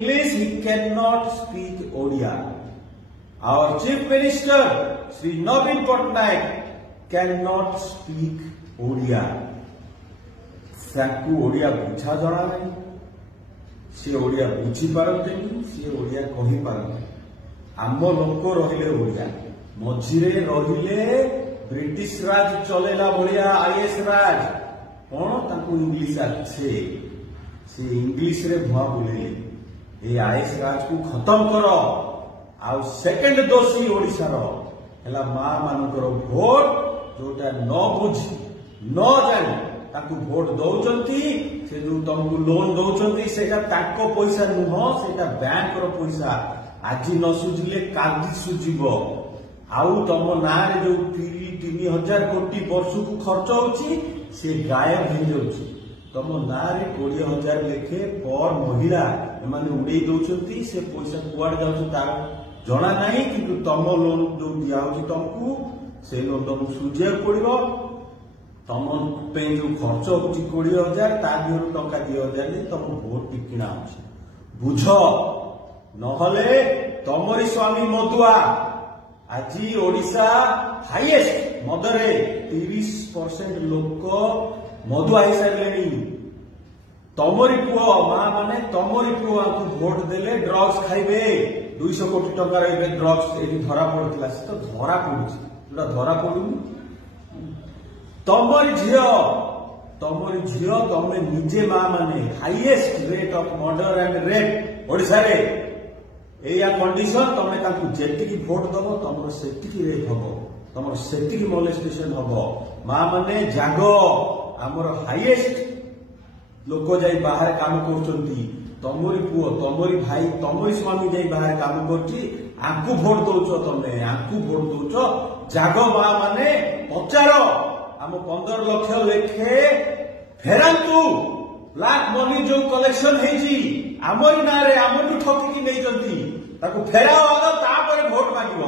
English he cannot speak Odia. Our Chief Minister Sri Navin Patnaik cannot speak Odia. ତାକୁ ଓଡ଼ିଆ ବୁଝା ଜଣା ନାହିଁ, ସେ ଓଡ଼ିଆ ବୁଝିପାରନ୍ତିନି, ସେ ଓଡ଼ିଆ କହିପାରନ୍ତି। ଆମ ଲୋକ ରହିଲେ ଓଡ଼ିଆ, ମଝିରେ ରହିଲେ ବ୍ରିଟିଶ ରାଜ ଚଲେଇଲା ଭଳିଆ ଆଇଏସ୍ ରାଜ କଣ ତାଙ୍କୁ ଇଂଲିଶ ଆସେ, ସେ ଇଂଲିଶରେ ଭୁଆ ବୁଲେଇଲେ। ଏ ଆଇଏସ୍ ରାଜକୁ ଖତମ କର। ଆଉ ସେକେଣ୍ଡ ଦୋଷୀ ଓଡ଼ିଶାର ହେଲା ମା ମାନଙ୍କର ଭୋଟ, ଯୋଉଟା ନ ବୁଝି ନ ଜାଣି ତାକୁ ଭୋଟ ଦଉଛନ୍ତି। ସେ ଯୋଉ ତମକୁ ଲୋନ ଦଉଛନ୍ତି ସେଇଟା ତାଙ୍କ ପଇସା ନୁହଁ, ସେଇଟା ବ୍ୟାଙ୍କର ପଇସା। ଆଜି ନ ସୁଝିଲେ କାଲି ସୁଝିବ। ଆଉ ତମ ନାଁରେ ଯୋଉ 3,000 କୋଟି ବର୍ଷକୁ ଖର୍ଚ୍ଚ ହଉଛି ସେ ଗାୟବ ହେଇଯାଉଛି। ତମ ନାଁରେ 20,000 ଲେଖେ ପର ମହିଳା ଏମାନେ ଉଡେଇ ଦଉଛନ୍ତି। ସେ ପଇସା କୁଆଡେ ଯାଉଛି ତାର ଜଣା ନାହିଁ, କିନ୍ତୁ ତମ ଲୋନ ଯୋଉ ଦିଆହଉଛି ତମକୁ, ସେ ଲୋନ ତମକୁ ସୁଝିବାକୁ ପଡିବ। ତମ ପାଇଁ ଯୋଉ ଖର୍ଚ୍ଚ ହଉଛି 20,000, ତା ଦେହରୁ ଟଙ୍କା 2,000 ତମ ଭୋଟ ଟି କିଣା ହଉଛି। ବୁଝ, ନହେଲେ ତମରି ସ୍ୱାମୀ ମଦୁଆ। ଆଜି ଓଡ଼ିଶା ହାଇଏଷ୍ଟ ମଦରେ 30% ଲୋକ ମଦୁଆ ହେଇସାରିଲେଣି। ତମରି ପୁଅ ମା ମାନେ ତମରି ପୁଅଙ୍କୁ ଭୋଟ ଦେଲେ ଡ୍ରଗ୍ସ ଖାଇବେ। 200 କୋଟି ଟଙ୍କାର ଏବେ ଡ୍ରଗ୍ସ ଏଠି ଧରା ପଡୁଥିଲା, ସେ ତ ଧରା ପଡୁଛି, ଯୋଉଟା ଧରା ପଡୁନି ତମରି ଝିଅ ତମେ ନିଜେ ମା ମାନେ। Highest rate of murder and rape ଓଡ଼ିଶାରେ। ଏଇଆ କଣ୍ଡିସନ, ତମେ ତାଙ୍କୁ ଯେତିକି ଭୋଟ ଦବ ତମର ସେତିକି ରେପ୍ ହବ, ତମର ସେତିକି ମୋଲେଷ୍ଟେସନ ହବ। ମା ମାନେ ଜାଗ, ଆମର ହାଇଏଷ୍ଟ ଲୋକ ଯାଇ ବାହାରେ କାମ କରୁଛନ୍ତି। ତମରି ପୁଅ, ତମରି ଭାଇ, ତମରି ସ୍ୱାମୀ ଯାଇ ବାହାରେ କାମ କରୁଛି, ଆଙ୍କୁ ଭୋଟ ଦଉଛ ତମେ, ଆଙ୍କୁ ଭୋଟ ଦଉଛ। ଜାଗ ମା ମାନେ, ପଚାର ଆମ 15 ଲକ୍ଷ ଲେଖେ ଫେରାନ୍ତୁ। ବ୍ଲାକ୍ ମନି ଯୋଉ କଲେକ୍ସନ ହେଇଛି ଆମରି ନାଁରେ, ଆମଠୁ ଠକିକି ନେଇଛନ୍ତି, ତାକୁ ଫେରାଅ, ତାପରେ ଭୋଟ ମାଗିବ।